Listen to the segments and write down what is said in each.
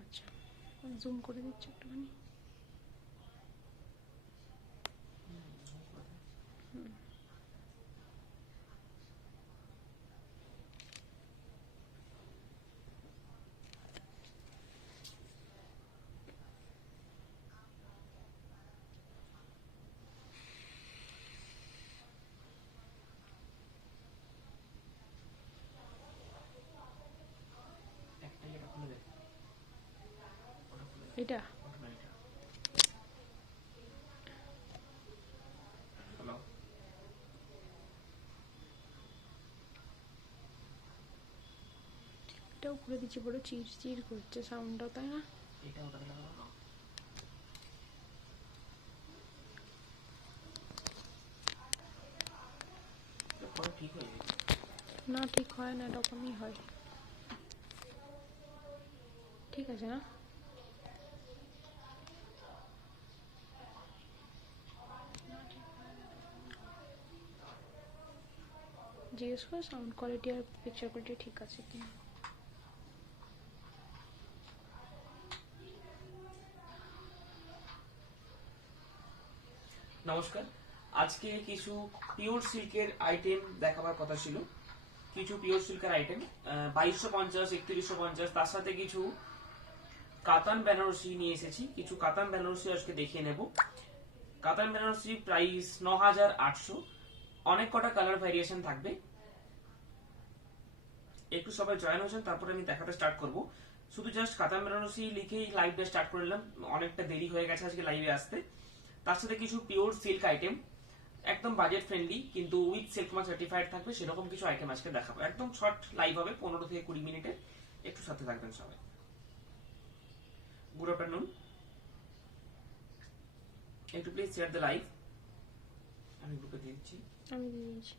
আচ্ছা, জুম করে দিচ্ছি একটুখানি। এটা এটাও খুলে দিচ্ছি, বড় চির চির করছে সাউন্ডটা, তাই না? এটা ওটা লাগাও না, পরে ঠিক হয়ে যাবে। না ঠিক হয় না, এরকমই হয়। ঠিক আছে না? জিজ্ঞেস করে সাউন্ড কোয়ালিটি আর পিকচার কোয়ালিটি ঠিক আছে কি। নমস্কার, আজকে কিছু পিওর সিল্কের আইটেম দেখাবার কথা ছিল। কিছু পিওর সিল্কের আইটেম 2250, 3150, তার সাথে কিছু কাতান বেনারসি নিয়ে এসেছি। কিছু কাতান বেনারসি আজকে দেখিয়ে নেব। কাতান বেনারসি প্রাইস 9800। অনেক কটা কালার ভ্যারিয়েশন থাকবে। একটু সবাই জয়েন হয়েছেন, তারপরে আমি দেখাতে স্টার্ট করব। শুধু জাস্ট কাতান বেনারসি লিখেই লাইভটা স্টার্ট করে নিলাম, অনেকটা দেরি হয়ে গেছে আজকে লাইভে আসতে। তার সাথে কিছু পিওর সিল্ক আইটেম, একদম বাজেট ফ্রেন্ডলি কিন্তু উইথ সিল্ক মার্ক সার্টিফাইড থাকবে, সেরকম কিছু আইটেম আজকে দেখাবো। একদম শর্ট লাইভ হবে, 15 থেকে 20 মিনিটের। একটু সাথে থাকবেন সবাই। গুড আফটারনুন, একটু প্লিজ শেয়ার দ্য লাইভ। আমি গ্রুপে দিয়ে দিচ্ছি। আমি দিয়ে দিয়েছি।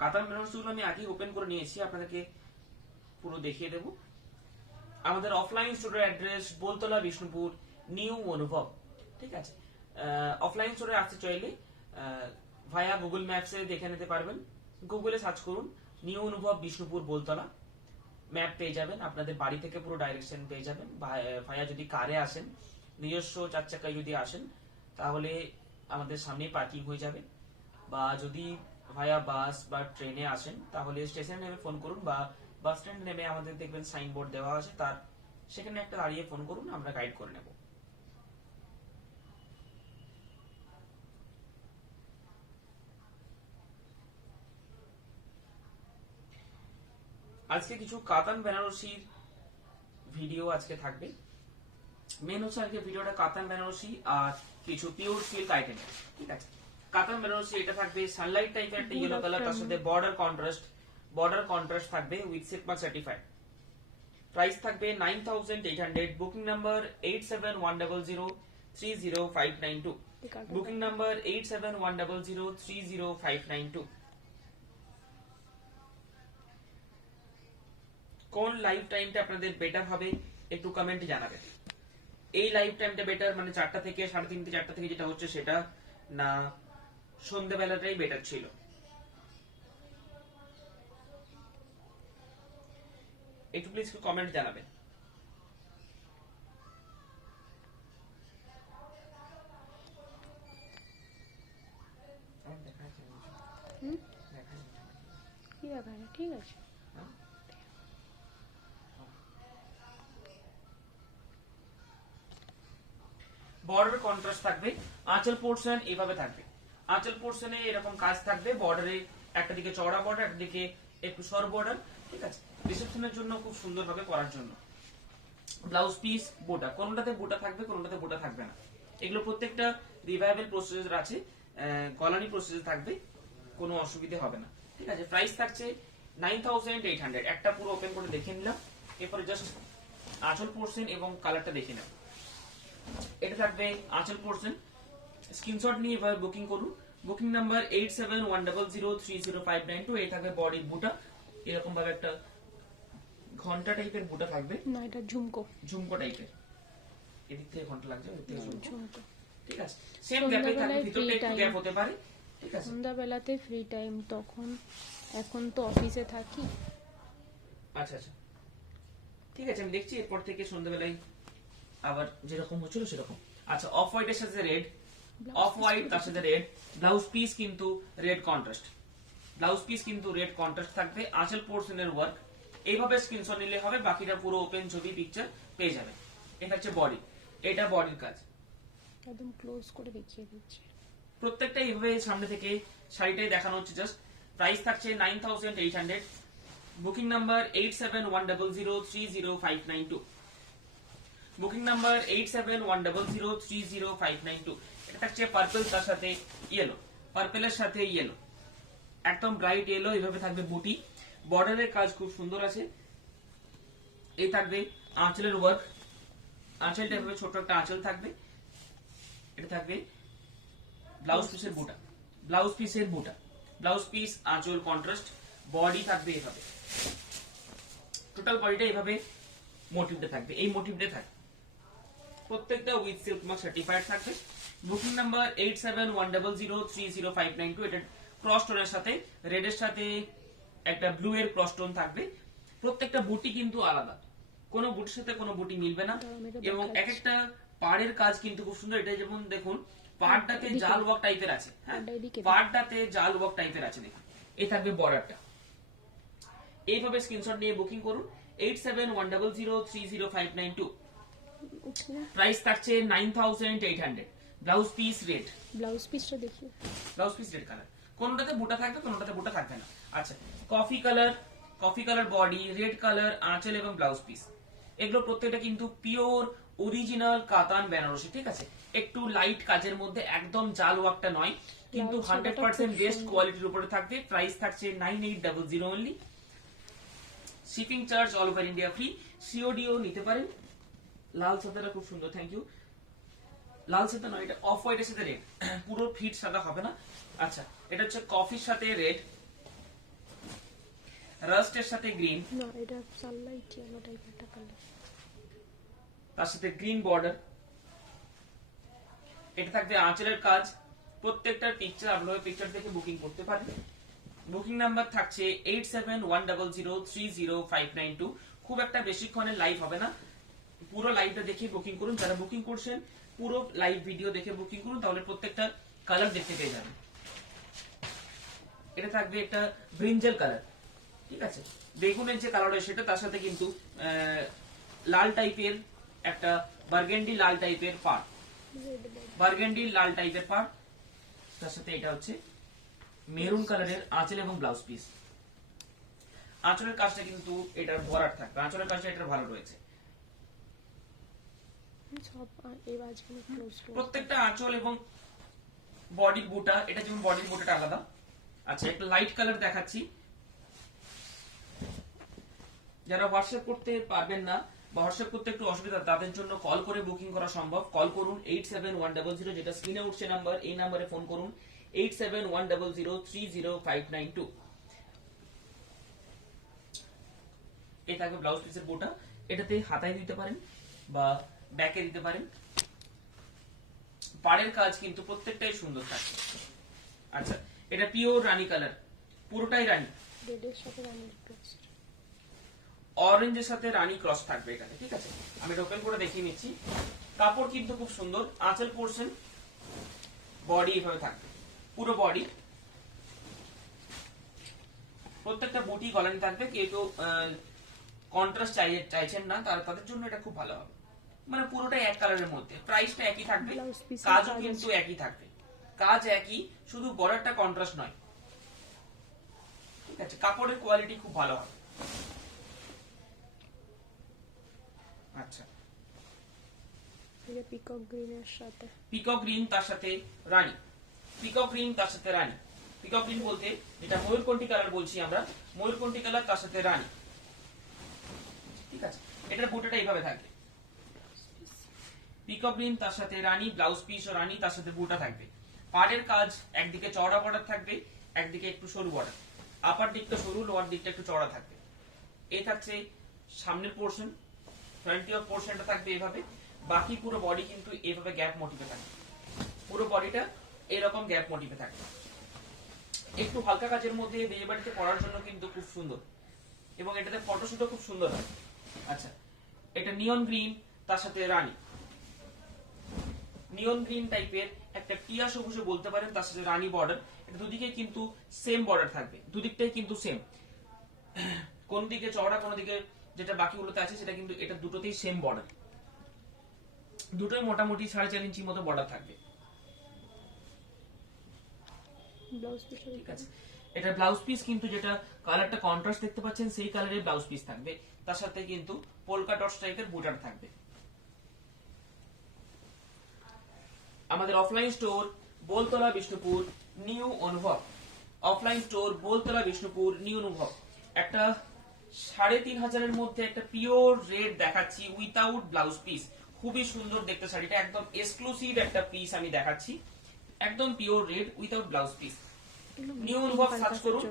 কাতান বেনারসিগুলো আমি আগেই ওপেন করে নিয়েছি, আপনাদেরকে পুরো দেখিয়ে দেব। আমাদের অফলাইন স্টোরের অ্যাড্রেস বোলতলা, বিষ্ণুপুর, নিউ অনুভব। ঠিক আছে, অফলাইন স্টোরে আসতে চাইলে ভায়া গুগল ম্যাপসে দেখে নিতে পারবেন। গুগলে সার্চ করুন নিউ অনুভব বিষ্ণুপুর বোলতলা, ম্যাপ পেয়ে যাবেন। আপনাদের বাড়ি থেকে পুরো ডাইরেকশন পেয়ে যাবেন। ভায়া যদি কারে আসেন, নিজস্ব 4 চাকায় যদি আসেন, তাহলে আমাদের সামনে পার্কিং হয়ে যাবে। বা যদি ভায়া বাস বা ট্রেনে আসেন, তাহলে স্টেশনে নেমে ফোন করুন, বা বাস স্ট্যান্ড নেমে আমাদের দেখবেন সাইনবোর্ড দেওয়া আছে, তার সেখানে একটা দাঁড়িয়ে ফোন করুন, আমরা গাইড করে নেব। আজকে কিছু কাতান বেনারসির ভিডিও আজকে থাকবে। মেন হচ্ছে আজকে ভিডিওটা কাতান বেনারসি আর কিছু পিওর সিল্ক আইটেম। ঠিক আছে, কাতান বেনারসি এটা থাকবে সানলাইট টাইপের একটা ইয়েলো কালার, তার সাথে বর্ডার কন্ট্রাস্ট থাকবে with silk mark certified. Price থাকবে 9800। Booking number 8710030592। Booking number 8710030592। কোন লাইভ টাইমটা আপনাদের বেটার হবে একটু কমেন্টে জানাবেন। এই লাইভ টাইমটা বেটার, মানে 4টা থেকে 3:30, 4টা থেকে যেটা হচ্ছে সেটা, না সন্ধ্যাবেলাটাই বেটার ছিল? একটু প্লিজ কমেন্ট জানাবেন। কি দেখায়? ঠিক আছে। বর্ডার কন্ট্রাস্ট থাকবে। আঁচল পোর্শন এভাবে থাকবে। আঁচল পোর্শনে এরকম কাজ থাকবে, বর্ডারে একটা দিকে চওড়া বর্ডার, একটা দিকে একটু সর বর্ডার। ঠিক আছে, রিসেপশনের জন্য খুব সুন্দর হবে পরার জন্য। ব্লাউজ পিস বোটা, কোনটাতে বোটা থাকবে, কোনটাতে বোটা থাকবে না। এগুলো প্রত্যেকটা রিভাইভেল প্রসেস আছে, কলোনি প্রসেস থাকবে, কোনো অসুবিধা হবে না। ঠিক আছে, প্রাইস থাকছে 9800। একটা পুরো ওপেন করে দেখে নিলাম, এরপরে জাস্ট আঁচল পোর্শন এবং কালারটা দেখে নেব। এটা থাকবে আঁচল পোর্শন, স্ক্রিনশট নিয়ে এভাবে বুকিং করুন। Booking number 8710030592। এই থাকবে বডির বুটা, এরকম ভাবে একটা ঘন্টা টাইপের বুটা থাকবে, না এটা ঝুমকো। ঝুমকো টাইপের, এদিক থেকে ঘন্টা লাগছে, ওদিক থেকে ঝুমকো। ঝুমকো। ঠিক আছে, সেম গ্যাপে থাকবে, ভিতরটা একটু গ্যাপ হতে পারে। ঠিক আছে, সন্ধ্যাবেলাতে ফ্রি টাইম তখন, এখন তো অফিসে থাকি। আচ্ছা আচ্ছা ঠিক আছে, আমি দেখছি এরপর থেকে সন্ধ্যাবেলায় আবার যেরকম হচ্ছিল সেরকম। আচ্ছা, অফ হোয়াইটের সাথে রেড, অফ হোয়াইট তার সাথে রেড, ব্লাউজ পিস কিন্তু রেড কন্ট্রাস্ট, ব্লাউজ পিস কিন্তু রেড কন্ট্রাস্ট থাকবে, আঁচল পোর্শনের ওয়ার্ক। এইভাবে স্ক্রিনশট নিলে হবে, বাকিটা পুরো ওপেন ছবি পিকচার পেয়ে যাবে। এটা হচ্ছে বডি, এটা বডির কাজ। একদম ক্লোজ করে দেখিয়ে দিচ্ছি। প্রত্যেকটা এইভাবে সামনে থেকে শাড়িটাই দেখানো হচ্ছে জাস্ট। প্রাইস থাকছে 9800। Booking number 8710030592। Booking number 8710030592। এটা থাকছে পার্পল তার সাথে ইয়েলো, পার্পলের সাথে ইয়েলো, একদম ব্রাইট ইয়েলো। এইভাবে থাকবে বুটি, বর্ডারের কাজ খুব সুন্দর আছে। এই থাকবে আঁচলের ওয়ার্ক, আঁচলটা এভাবে ছোট একটা আঁচল থাকবে। এটা থাকবে ব্লাউজ পিসের বুটা, ব্লাউজ পিসের বুটা, ব্লাউজ পিস আঁচল কন্ট্রাস্ট, বডি থাকবে এভাবে, টোটাল বডিটা এভাবে মোটিভটা থাকবে, এই মোটিভটা থাকবে। প্রত্যেকটা উইথ সিল্ক মার্ক সার্টিফাইড থাকবে। Booking number 8710030592। এটা ক্রস টোনের সাথে রেডের সাথে একটা ব্লু এর ক্রস টোন থাকবে। প্রত্যেকটা বুটি কিন্তু আলাদা, কোনো বুটির সাথে কোনো বুটি মিলবে না, এবং এক একটা পাড়ের কাজ কিন্তু খুব সুন্দর। এটা যেমন দেখুন পাড়টাতে জাল ওয়ার্ক টাইপের আছে, হ্যাঁ পাড়টাতে জাল ওয়ার্ক টাইপের আছে। দেখুন এই থাকবে বর্ডারটা। এইভাবে স্ক্রিনশট নিয়ে বুকিং করুন 8710030592। প্রাইস থাকছে 9800। ব্লাউজ পিস রেড, ব্লাউজ পিসটা দেখি। ব্লাউজ পিস রেড কালার, কোনটাতে বুটা থাকবে কোনটাতে বুটা থাকবে না। আচ্ছা, coffee colour, coffee colour body, red colour আঁচল এবং ব্লাউজ পিস। এগুলো প্রত্যেকটা কিন্তু পিওর অরিজিনাল কাতান বেনারসি। ঠিক আছে, একটু লাইট কাজের মধ্যে, একদম জাল ওয়ার্কটা নয়, কিন্তু 100% বেস্ট কোয়ালিটির উপরে থাকবে। প্রাইস থাকছে 9800 only. Shipping charge all over India free, সিওডিও নিতে পারেন। লাল সাদাটা খুব সুন্দর, থ্যাংক ইউ। লাল সাদা নয়, এটা অফ হোয়াইটের সাথে রেড, পুরো ফিট সাদা হবে না। আচ্ছা, এটা হচ্ছে কফির সাথে রেড, রাস্টের সাথে গ্রিন, না এটা সানলাইট ইয়েলো টাইপের একটা কালার, তার সাথে গ্রিন বর্ডার। এটা থাকবে আঁচলের কাজ। প্রত্যেকটা পিকচার আপনারা পিকচার দেখে বুকিং করতে পারেন। বুকিং নাম্বার থাকছে 8710030592। খুব একটা বেশিক্ষণের লাইভ হবে না, পুরো লাইভটা দেখে বুকিং করুন। যারা বুকিং করছেন পুরো লাইভ ভিডিও দেখে বুকিং করুন, তাহলে প্রত্যেকটা কালার দেখতে পেয়ে যাবেন। এটা থাকবে একটা ব্রিঞ্জাল কালার, ঠিক আছে, বেগুনের যে কালার হয় সেটা, তার সাথে কিন্তু লাল টাইপের একটা বার্গেন্ডি লাল টাইপের পাড়, বার্গেন্ডি লাল টাইপের পাড়, তার সাথে এটা হচ্ছে মেরুন কালারের আঁচল এবং ব্লাউজ পিস। আঁচলের কাজটা কিন্তু এটার ভরাট থাকবে, আঁচলের কাজটা এটার ভালো রয়েছে। সব এই বাজগুলো ক্লোজ ক্লোজ। প্রত্যেকটা আঁচল এবং বডির বুটা, এটা যেমন বডির বুটাটা আলাদা। আচ্ছা, একটা লাইট কালার দেখাচ্ছি। যারা হোয়াটসঅ্যাপ করতে পারবেন না বা হোয়াটসঅ্যাপ করতে একটু অসুবিধা, তাদের জন্য কল করে বুকিং করা সম্ভব। কল করুন 8710, যেটা স্ক্রিনে উঠছে নাম্বার, এই নাম্বারে ফোন করুন 8710030592। এই থাকবে ব্লাউজ পিসের বুটা, এটাতে হাতায় দিতে পারেন বা ব্যাকে দিতে পারেন। পাড়ের কাজ কিন্তু প্রত্যেকটাই সুন্দর থাকবে। আচ্ছা, এটা পিওর রানী কালার, পুরোটাই রানী, রেডের সাথে রানির ক্রস, অরেঞ্জের সাথে রানী ক্রস থাকবে এখানে। ঠিক আছে, আমি এটা ওপেন করে দেখিয়ে নিচ্ছি। কাপড় কিন্তু খুব সুন্দর, আঁচল পোর্শন, বডি এভাবে থাকবে, পুরো বডি। প্রত্যেকটা বুটি গলানি থাকবে। কেউ কেউ কন্ট্রাস্ট চাইছেন না, তাদের জন্য এটা খুব ভালো হবে। মানে পুরোটাই এক কালারের মধ্যে, প্রাইসটা একই থাকবে, কাজও কিন্তু একই থাকবে, কাজ একই, শুধু বর্ডারটা কন্ট্রাস্ট নয়। ঠিক আছে, কাপড়ের কোয়ালিটি খুব ভালো হবে। আচ্ছা, এটা পিকক গ্রিনের সাথে, পিকক গ্রিন তার সাথে রানী, পিকক গ্রিন তার সাথে রানী। পিকক গ্রিন বলতে যেটা ময়ূরকণ্ঠী কালার বলছি আমরা, ময়ূরকণ্ঠী কালার তার সাথে রানী। ঠিক আছে, এটার বুটাটা এইভাবে থাকবে, পিকক গ্রিন, তার সাথে রানী ব্লাউজ পিস ও রানী, তার সাথে বুটা থাকবে। পাড়ের কাজ একদিকে চওড়া বর্ডার থাকবে, একদিকে একটু সরু বর্ডার, আপার দিকটা সরু, লোয়ার দিকটা একটু চওড়া থাকবে। এই থাকছে সামনের পোর্শন, ফ্রন্ট অফ পোর্শনটা থাকবে এভাবে, বাকি পুরো বডি কিন্তু এভাবে গ্যাপ মোটিভে থাকবে, পুরো বডিটা এরকম গ্যাপ মোটিভে থাকবে। একটু হালকা কাজের মধ্যে বিয়ে বাড়িতে পরার জন্য কিন্তু খুব সুন্দর, এবং এটাতে ফটোশুটও খুব সুন্দর হয়। আচ্ছা, এটা নিয়ন গ্রিন, তার সাথে রানী, নিয়ন গ্রিন টাইপের একটা টিয়া সবুজে বলতে পারেন, তার সাথে রানী বর্ডার। এটা দুদিকে কিন্তু সেম বর্ডার থাকবে, দুদিকটাই কিন্তু সেম, কোন দিকে চওড়া কোন দিকে যেটা বাকিগুলোতে আছে সেটা কিন্তু এটা দুটোতেই সেম বর্ডার, দুটোই মোটামুটি 4.5 ইঞ্চি মতো বর্ডার থাকবে। ব্লাউজ পিস ঠিক আছে, এটা ব্লাউজ পিস কিন্তু যেটা কালারটা কন্ট্রাস্ট দেখতে পাচ্ছেন সেই কালারের ব্লাউজ পিস থাকবে, তার সাথে কিন্তু পোলকা ডট স্ট্রাইকের বুটার থাকবে। আমাদের offline store Boltala Bishnupur new অনুভব, offline store Boltala Bishnupur new অনুভব। একটা 3,500 মধ্যে একটা পিওর রেড দেখাচ্ছি উইথাউট ব্লাউজ পিস, খুবই সুন্দর দেখতে শাড়িটা, একদম এক্সক্লুসিভ একটা পিস আমি দেখাচ্ছি, একদম pure red without blouse piece. New অনুভব সার্চ করুন।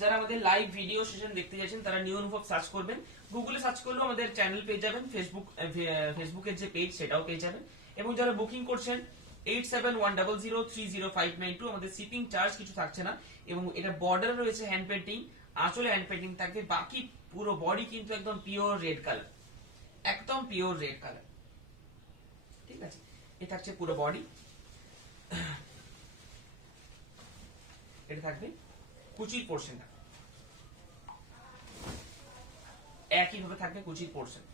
যারা আমাদের লাইভ ভিডিও সেশন দেখতে যাচ্ছেন তারা নিউ অনুভব সার্চ করবেন, গুগলে সার্চ করলেও আমাদের চ্যানেল পেয়ে যাবেন, ফেসবুকের যে পেজ সেটাও পেয়ে যাবেন। এবং যারা বুকিং করছেন 8710030592, আমাদের শিপিং চার্জ কিছু থাকছে না, এবং এটা বর্ডার রয়েছে হ্যান্ড পেন্টিং, আঁচলে হ্যান্ড পেন্টিং থাকবে, বাকি পুরো বডি কিন্তু একদম পিওর রেড কালার, একদম পিওর রেড কালার। ঠিক আছে, এ থাকছে পুরো বডি, এটা থাকবে কুচির পোর্শনটা, একই ভাবে থাকবে কুচির পোর্শন।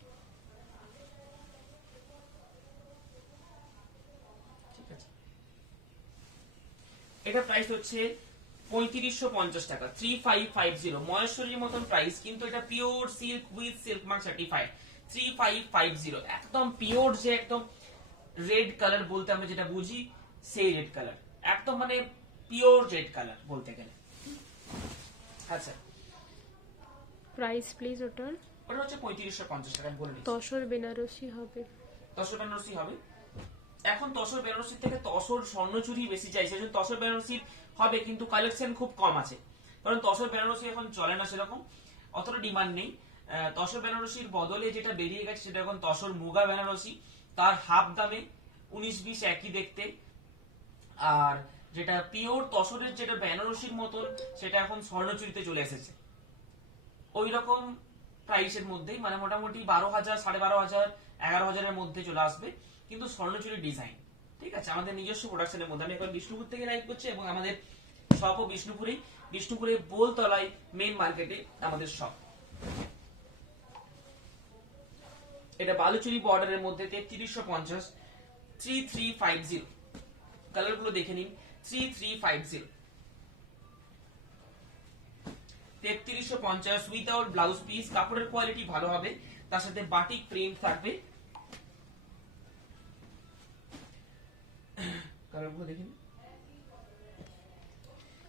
ঠিক আছে, এটা প্রাইস হচ্ছে 3550 টাকা, 3550, মহেশ্বরীর মতন প্রাইস, কিন্তু এটা pure silk with silk mark certified, 3550, একদম পিওর, যে একদম রেড কালার বলতে আমরা যেটা বুঝি সেই রেড কালার, একদম মানে পিওর রেড কালার বলতে গেলে। আচ্ছা, প্রাইস প্লিজ ওটার। ওটা হচ্ছে 3550 টাকা, বলে দিচ্ছি। তসর বেনারসি হবে, তসর বেনারসি হবে। এখন তসর বেনারসির থেকে তসর স্বর্ণচুরি বেশি চাই, সেজন্য তসর বেনারসির হবে, কিন্তু কালেকশন খুব কম আছে, কারণ তসর বেনারসি এখন চলে না সেরকম, অতটা ডিমান্ড নেই। তসর বেনারসির বদলে যেটা বেরিয়ে গেছে সেটা এখন তসর মুগা বেনারসি, তার হাফ দামে, 19-20 একই দেখতে। আর যেটা পিওর তসরের যেটা বেনারসির মতন সেটা এখন স্বর্ণচুরিতে চলে এসেছে, ওই রকম প্রাইসের মধ্যেই, মানে মোটামুটি 12,000, 12,500, 11,000 মধ্যে চলে আসবে, কিন্তু স্বর্ণচুরির ডিজাইন। ঠিক আছে, আমাদের নিজস্ব প্রোডাকশনের মধ্যে, আমি এখন বিষ্ণুপুর থেকে লাইভ করছি, এবং আমাদের শপও বিষ্ণুপুরে বোলতলায় মেইন মার্কেটে আমাদের শপ। এটা বালুচুরি বর্ডারের মধ্যে 3350, 3350, কালার গুলো দেখে নিন, 3350, 3350 উইথাউট ব্লাউজ পিস, কাপড়ের কোয়ালিটি ভালো হবে, তার সাথে বাটিক প্রিন্ট থাকবে। কালারগুলো দেখেন।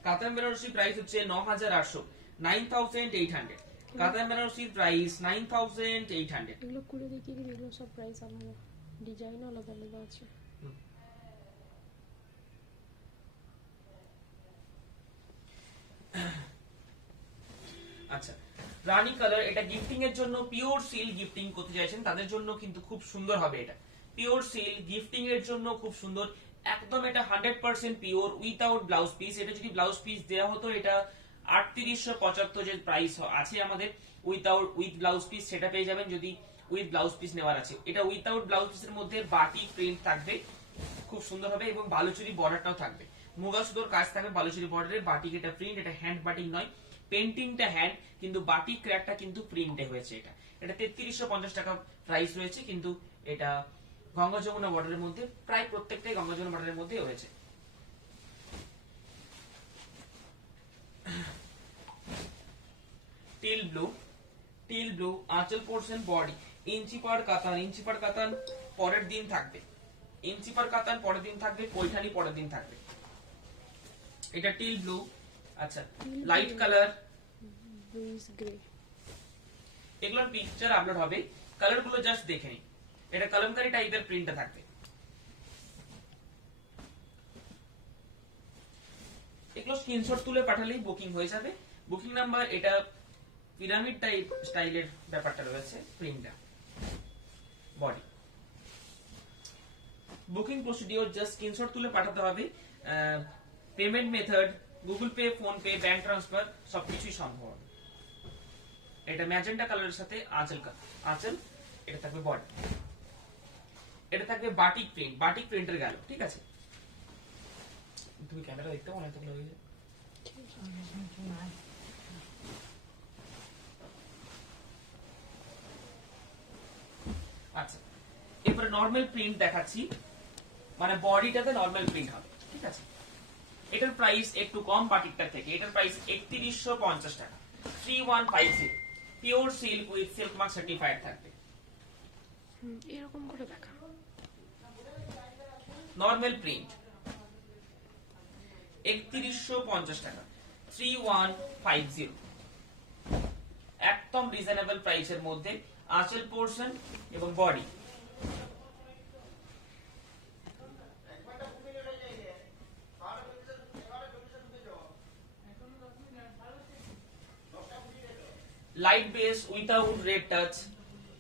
কাতান বেনারসি প্রাইস হচ্ছে 9,800, 9,800, কাতান বেনারসির প্রাইস 9,800। এগুলো খুলে দেখিয়ে দিন, এগুলো সব প্রাইস আলাদা, ডিজাইন আলাদা আলাদা আছে। আচ্ছা, রানী কালার, এটা গিফটিং এর জন্য, পিওর সিল্ক গিফটিং করতে চাইছেন তাদের জন্য কিন্তু খুব সুন্দর হবে, এটা পিওর সিল্ক গিফটিং এর জন্য খুব সুন্দর, একদম এটা 100% পিওর উইথাউট ব্লাউজ পিস। এটা যদি ব্লাউজ পিস দেওয়া হতো, এটা 3875 যে প্রাইস আছে আমাদের উইথ ব্লাউজ পিস, সেটা পেয়ে যাবেন যদি উইথ ব্লাউজ পিস নেওয়ার আছে। এটা উইথাউট ব্লাউজ পিসের মধ্যে বাটিক প্রিন্ট থাকবে, খুব সুন্দর হবে, এবং বালুচুরি বর্ডারটাও থাকবে, মুগা সুতোর কাজ থাকবে বালুচুরি বর্ডারে, বাটিক এটা প্রিন্ট, এটা হ্যান্ড বাটিক নয়, পেন্টিংটা হ্যান্ড, কিন্তু বাটিক ক্র্যাকটা কিন্তু প্রিন্টে হয়েছে। এটা 3350 টাকা প্রাইস রয়েছে, কিন্তু এটা গঙ্গা যমুনা বর্ডারের মধ্যে, প্রায় প্রত্যেকটাই গঙ্গা যমুনা বর্ডারের মধ্যে হয়েছে। টিল ব্লু আঁচল পোর্শন বডি, ইঞ্চি পার কাতান পরের দিন থাকবে, ইঞ্চি পার কাতান পরের দিন থাকবে, পৈঠানি পরের দিন থাকবে। এটা টিল ব্লু। আচ্ছা, লাইট কালার, লুইস গ্রে। এগুলোর পিকচার আপলোড হবে, কালার গুলো জাস্ট দেখে নিন। এটা কলমকারী টাইপের প্রিন্টটা থাকবে। এগুলো স্ক্রিনশট তুলে পাঠালেই বুকিং হয়ে যাবে। বুকিং নাম্বার, এটা পিরামিড টাইপ স্টাইলের ব্যাপারটা রয়েছে প্রিন্টটা। Body booking procedure just screenshot তুলে পাঠাতে হবে। Payment method Google pay, phone pay, bank transfer সবকিছুই সম্ভব। এটা ম্যাজেন্টা কালারের সাথে আঁচল, এটা থাকবে বডি, এটা থাকবে বাটিক প্রিন্ট। বাটিক প্রিন্টের গেল, ঠিক আছে। তুমি ক্যামেরা দেখতে পাও না, এতগুলো হয়ে যায়। আচ্ছা, এরপরে নরমাল প্রিন্ট দেখাচ্ছি, মানে বডিটাতে নরমাল প্রিন্ট হবে, ঠিক আছে। এটার প্রাইস একটু কম বাটিকটা থেকে। এটার প্রাইস 3150 টাকা, 3150। Pure silk with silk mark certified থাকবে। এরকম করে দেখা। নরমাল প্রিন্ট 3150 টাকা, 3150। একদম রিজনেবল প্রাইসের মধ্যে। আঁচল পোর্শন এবং body. Light base without red touch,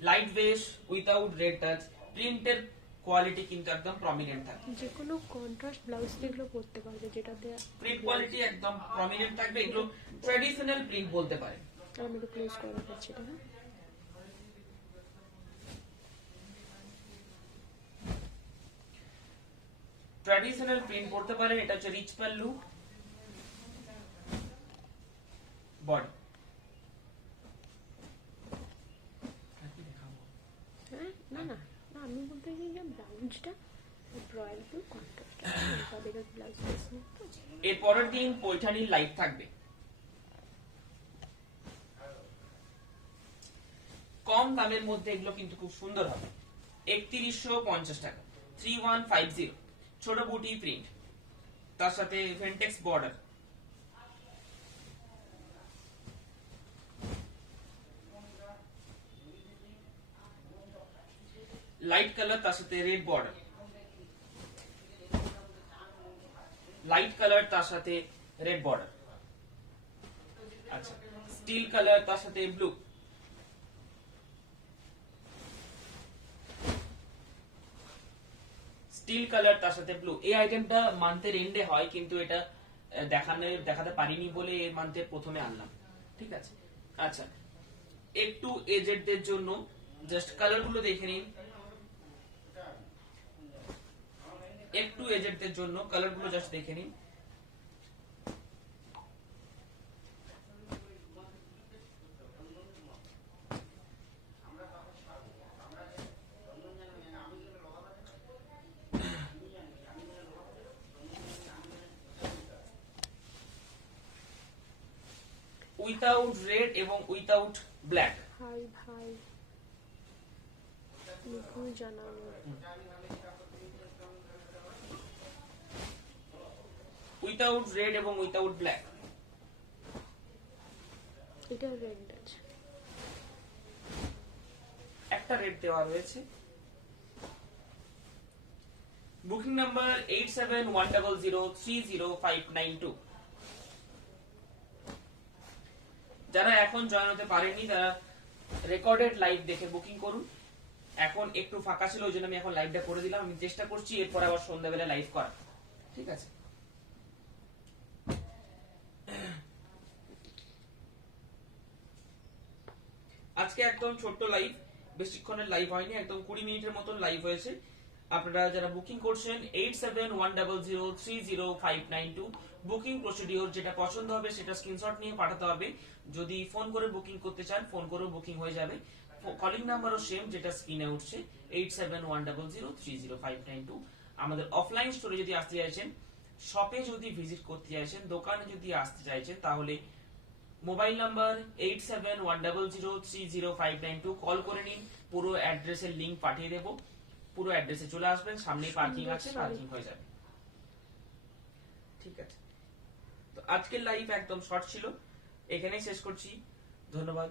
light base without red touch. প্রিন্টের কোয়ালিটি কিন্তু একদম প্রমিনেন্ট থাকে। যে কোনো কন্ট্রাস্ট ব্লাউজ এগুলো পরতে পারবে, যেটাতে প্রিন্ট কোয়ালিটি একদম প্রমিনেন্ট থাকবে। এগুলো ট্র্যাডিশনাল প্রিন্ট বলতে পারে। আমি একটু ক্লোজ করে দেখাচ্ছি এটা। হ্যাঁ, ট্র্যাডিশনাল প্রিন্ট পড়তে পারেন। এটা হচ্ছে রিচ পাল্লু, বডি। হ্যাঁ, না না না, আমি বলতে চাই যে ব্লাউজটা রয়্যাল ব্লু কন্ট্রাস্ট তাদের ব্লাউজ পিস নেই তো। এর পরের দিন পৈঠানির লাইভ থাকবে। কম দামের মধ্যে এগুলো কিন্তু খুব সুন্দর হবে। 3150 টাকা, 3150। ছোট বুটি প্রিন্ট, তার সাথে ভেন্টেক্স বর্ডার। লাইট কালার, তার সাথে রেড বর্ডার। লাইট কালার, তার সাথে রেড বর্ডার। আচ্ছা, স্টিল কালার, তার সাথে ব্লু। স্টিল কালার, তার সাথে ব্লু। এই আইটেমটা মান্থের এন্ডে হয়, কিন্তু এটা দেখাতে পারিনি বলে এই মান্থের প্রথমে আনলাম, ঠিক আছে। আচ্ছা, একটু এজেডদের জন্য জাস্ট কালার গুলো দেখে নিন। একটু এজেডদের জন্য কালার গুলো জাস্ট দেখে নিন। উইথাউট রেড এবং উইথাউট ব্ল্যাক। হাই ভাই, ভুল জানানো। উইথাউট রেড এবং উইথাউট ব্ল্যাক। এটা রেড আছে, একটা রেড দেওয়া রয়েছে। Booking number 8710030592। যারা এখন জয়েন হতে পারেনি তারা রেকর্ডেড লাইভ দেখে বুকিং করুন। এখন একটু ফাঁকা ছিল, ওই জন্য আমি এখন লাইভটা করে দিলাম। আমি চেষ্টা করছি এরপর আবার সন্ধ্যাবেলা লাইভ করা, ঠিক আছে। আজকে একদম ছোট্ট লাইভ, বেশিক্ষণের লাইভ হয়নি, একদম 20 মিনিটের মতন লাইভ হয়েছে। আপনারা যারা বুকিং করছেন 8710030592। বুকিং প্রসিডিওর, যেটা পছন্দ হবে সেটা স্ক্রিনশট নিয়ে পাঠাতে হবে। যদি ফোন করে বুকিং করতে চান, ফোন করেও বুকিং হয়ে যাবে। কলিং নাম্বারও সেম, যেটা স্ক্রিনে উঠছে, 8710030592। আমাদের অফলাইন স্টোরে যদি আসতে চাইছেন, শপে যদি ভিজিট করতে চাইছেন, দোকানে যদি আসতে চাইছেন, তাহলে মোবাইল নাম্বার 8710030592 কল করে নিন। পুরো অ্যাড্রেসের লিংক পাঠিয়ে দেব। পুরো অ্যাড্রেসে চলে আসবেন, সামনেই পার্কিং আছে, পার্কিং হয়ে যাবে, ঠিক আছে। তো আজকের লাইভ একদম শর্ট ছিল, এখানেই শেষ করছি। ধন্যবাদ।